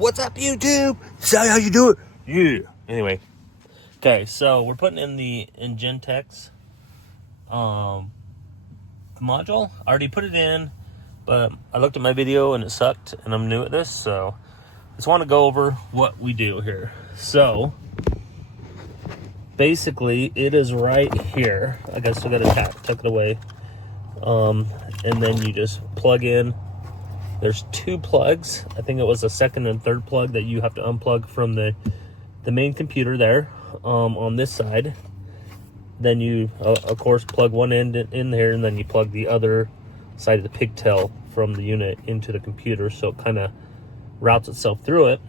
What's up, YouTube? Is that how you do it? Yeah. Anyway. Okay, so we're putting in the Ingentex module. I already put it in, but I looked at my video and it sucked, and I'm new at this, so I just want to go over what we do here. So basically, it is right here. I guess we got to tuck it away. And then you just plug in. There's two plugs. I think it was a second and third plug that you have to unplug from the main computer there, on this side. Then you, of course, plug one end in there, and then you plug the other side of the pigtail from the unit into the computer, so it kind of routes itself through it.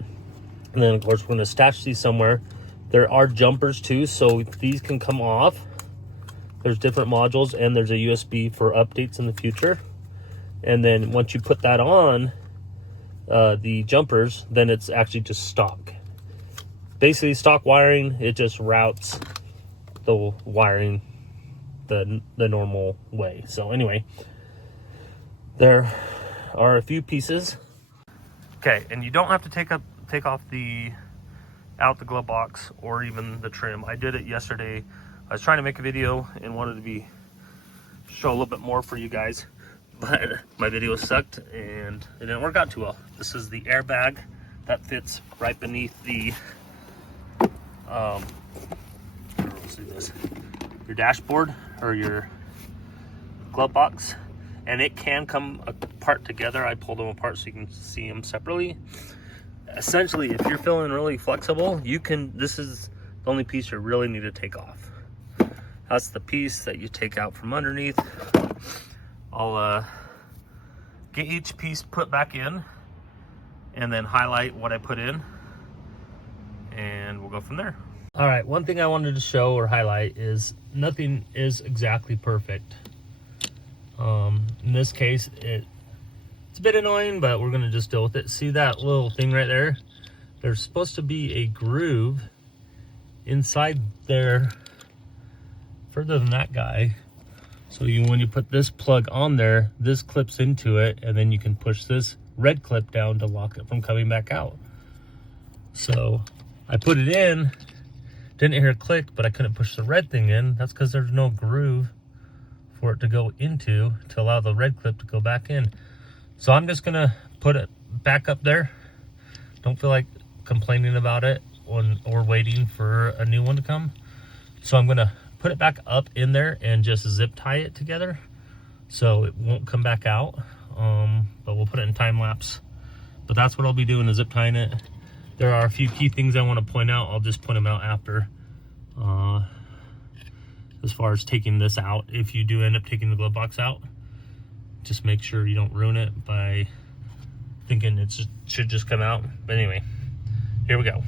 And then, of course, we're going to attach these somewhere. There are jumpers too, so these can come off. There's different modules, and there's a USB for updates in the future. And then once you put that on, the jumpers, then it's actually just stock. Basically, stock wiring, it just routes the wiring the normal way. So anyway, there are a few pieces. Okay, and you don't have to take off the glove box or even the trim. I did it yesterday. I was trying to make a video and wanted to show a little bit more for you guys, but my video sucked and it didn't work out too well. This is the airbag that fits right beneath the let's do this, your dashboard or your glove box, and it can come apart together. I pulled them apart so you can see them separately. Essentially, if you're feeling really flexible, this is the only piece you really need to take off. That's the piece that you take out from underneath. I'll get each piece put back in and then highlight what I put in, and we'll go from there. All right, one thing I wanted to show or highlight is nothing is exactly perfect. In this case, it's a bit annoying, but we're gonna just deal with it. See that little thing right there? There's supposed to be a groove inside there further than that guy. So when you put this plug on there, this clips into it, and then you can push this red clip down to lock it from coming back out. So I put it in, didn't hear a click, but I couldn't push the red thing in. That's because there's no groove for it to go into to allow the red clip to go back in. So I'm just gonna put it back up there. Don't feel like complaining about it or waiting for a new one to come. So I'm gonna put it back up in there and just zip tie it together so it won't come back out. But we'll put it in time lapse. But that's what I'll be doing, is zip tying it. There are a few key things I want to point out. I'll just point them out after. As far as taking this out, if you do end up taking the glove box out, just make sure you don't ruin it by thinking it should just come out. But anyway, here we go.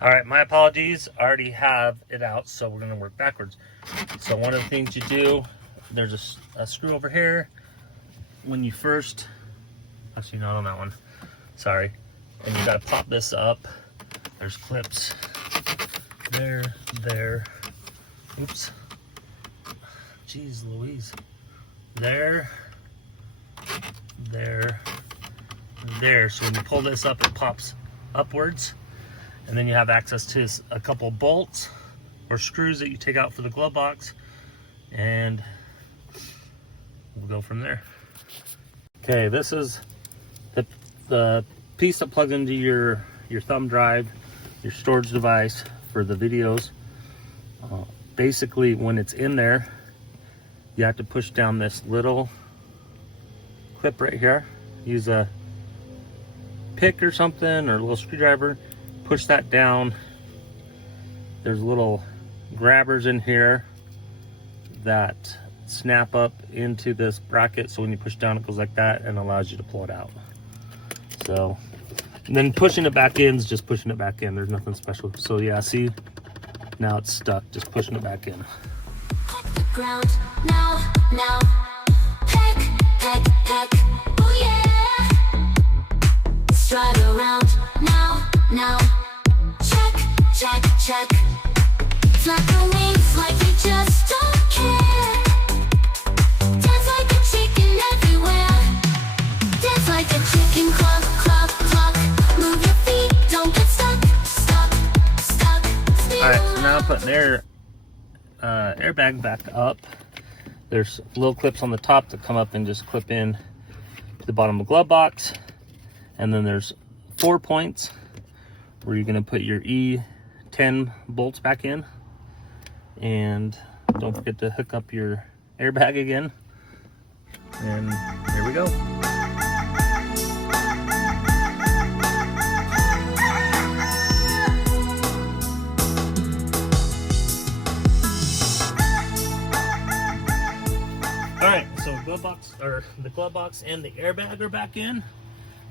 All right, my apologies. I already have it out, so we're gonna work backwards. So one of the things you do, there's a screw over here. When you first, actually not on that one, sorry. And you gotta pop this up. There's clips there, oops, jeez Louise, there, so when you pull this up, it pops upwards, and then you have access to a couple bolts or screws that you take out for the glove box, and we'll go from there. Okay, this is the piece that plugs into your thumb drive, your storage device for the videos. Basically, when it's in there, you have to push down this little clip right here. Use a pick or something, or a little screwdriver, push that down. There's little grabbers in here that snap up into this bracket, so when you push down, it goes like that and allows you to pull it out. So, and then pushing it back in is just pushing it back in. There's nothing special. So yeah, see, now it's stuck, just pushing it back in. Ground, now, peck, oh yeah, stride around. now. Check, check, check. Flap your wings like you just don't care. Dance like a chicken everywhere. Dance like a chicken, cluck, cluck, cluck. Move your feet, don't get stuck, stuck, stuck. Alright, so now I'm putting airbag back up. There's little clips on the top that come up and just clip in to the bottom of the glove box. And then there's 4 points where you're going to put your E10 bolts back in. And don't forget to hook up your airbag again. And here we go. Alright, so the glove box and the airbag are back in.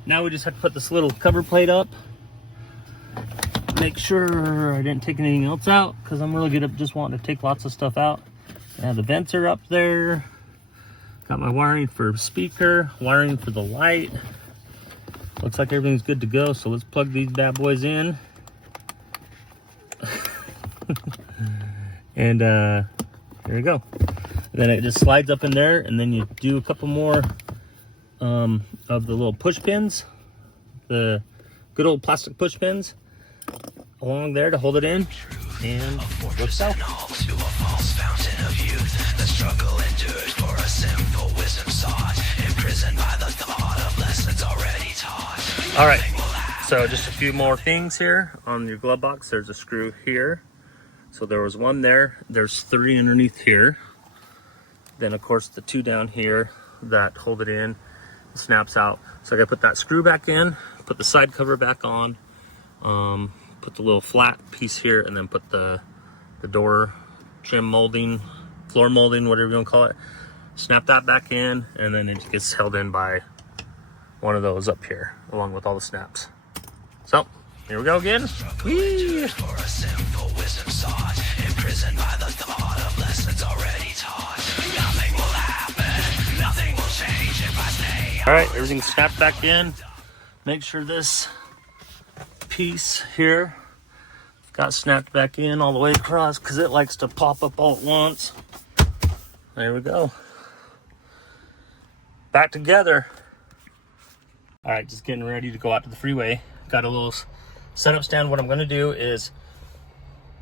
Now we just have to put this little cover plate up. Make sure I didn't take anything else out, because I'm really good at just wanting to take lots of stuff out. And the vents are up there. Got my wiring for speaker, wiring for the light. Looks like everything's good to go, so let's plug these bad boys in. And there you go. Then it just slides up in there, and then you do a couple more of the little push pins, the good old plastic push pins along there to hold it in, and let's go. All right, so just a few more things here on your glove box. There's a screw here, so there was one there. There's 3 underneath here. Then of course the 2 down here that hold it in, it snaps out. So I gotta put that screw back in, put the side cover back on, put the little flat piece here, and then put the door trim molding, floor molding, whatever you want to call it. Snap that back in, and then it gets held in by one of those up here, along with all the snaps. So here we go again. Whee! All right, everything's snapped back in. Make sure this piece here got snapped back in all the way across, because it likes to pop up all at once. There we go. Back together. All right, just getting ready to go out to the freeway. Got a little setup stand. What I'm going to do is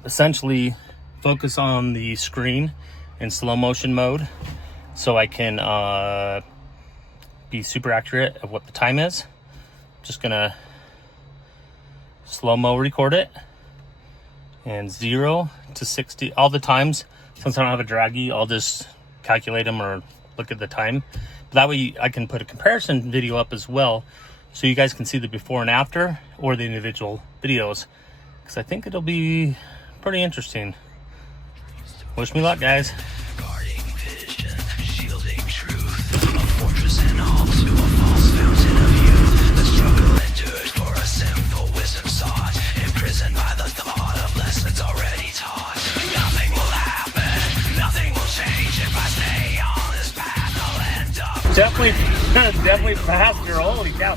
essentially focus on the screen in slow motion mode, so I can be super accurate of what the time is. Just gonna slow-mo record it, and 0 to 60 all the times. Since I don't have a draggy, I'll just calculate them or look at the time. But that way I can put a comparison video up as well, so you guys can see the before and after, or the individual videos, because I think it'll be pretty interesting. Wish me luck, guys. Definitely faster. Holy cow.